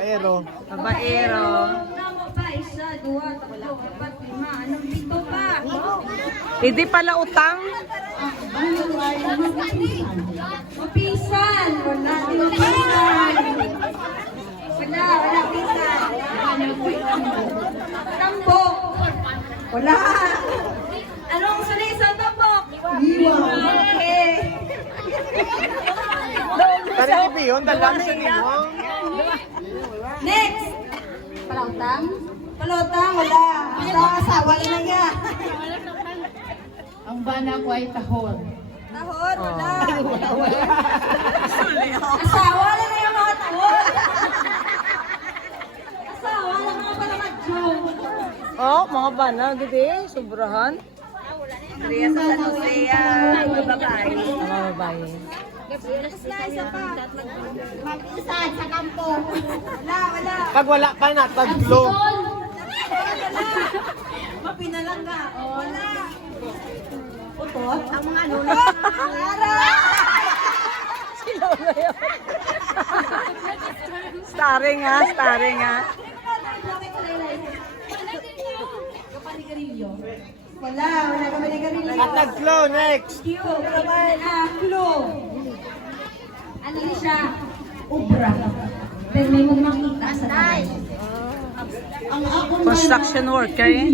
Babaero. Babaero. Isa, dua, tatlo, apat, lima, anong dito pa? Hindi pala utang. Mapisan! Wala din mapisan! Wala pisan! Tambok! Wala! Anong sunay sa tambok? Okay! Kaya ibi yun, dalang sa limang. Next! Palautang? Palautang, wala. Asawa na nga. Ang bana ko ay tahor. Tahor, wala. Asawa na nga yung mga tahor. Asawa na nga pala mag-joke. Oh, mga bana, gede, sobrahan. Maria sa San Jose, mga babae. Mga babae. Mag-isan sa kampo. Wala. Pag wala pa na, taglo. Mapinalang ka. Wala. Utot? Ang mga lulo. Lara! Starring ha, starring ha. Wala ka manigarilyo. Taglo, next. Q, clue. Ano na siya? Ubra. Pero may magmakita sa tayo. Ang akong Construction worker eh.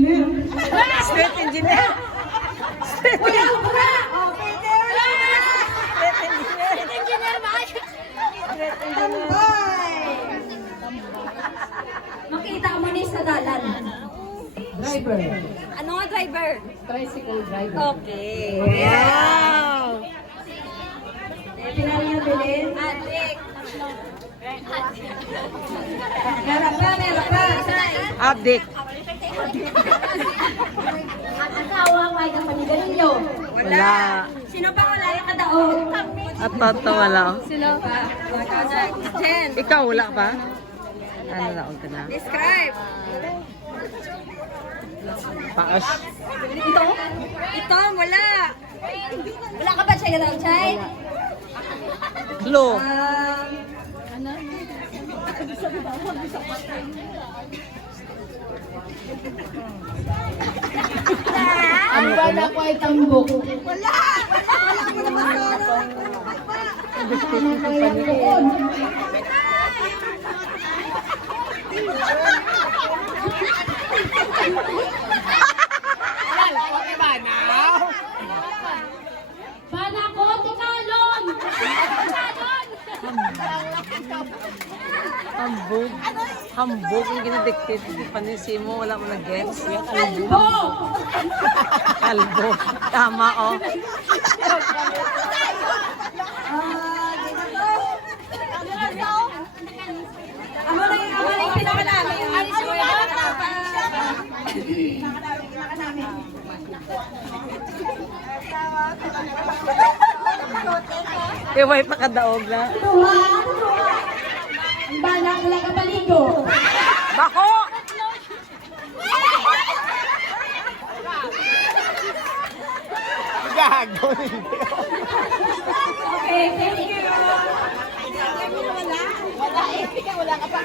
State engineer. Wala, ubra! Okay, there! State engineer. Tambay! Makita mo ni sa dalan. Driver. Ano nga driver? Tricycle driver. Okay. Wow! Pinali yung bilin? Adik. Meron pa. Abdik. Ang asawa ang may kapanigarilyo. Wala. Sino pa wala yung kadaog? At toto wala. Sino pa? Jen. Ikaw wala pa? Ano na ka na? Describe. Paas. Ito, wala. Wala ka ba siya kadaog, Chay? Clue. Ang bana ko ay tambok. Wala ko naman Bana ko, tikalon! Hambog. Hambog yung ginadiktit. Panisi mo, wala mo na-gets. Kalbo! Kalbo. Tama, oh. Ako na yung pinakalaman. Iway pa kadaog na. Ang bala ko lang kapaligo. Bako! Gago. Okay, thank you. Wala ka pa.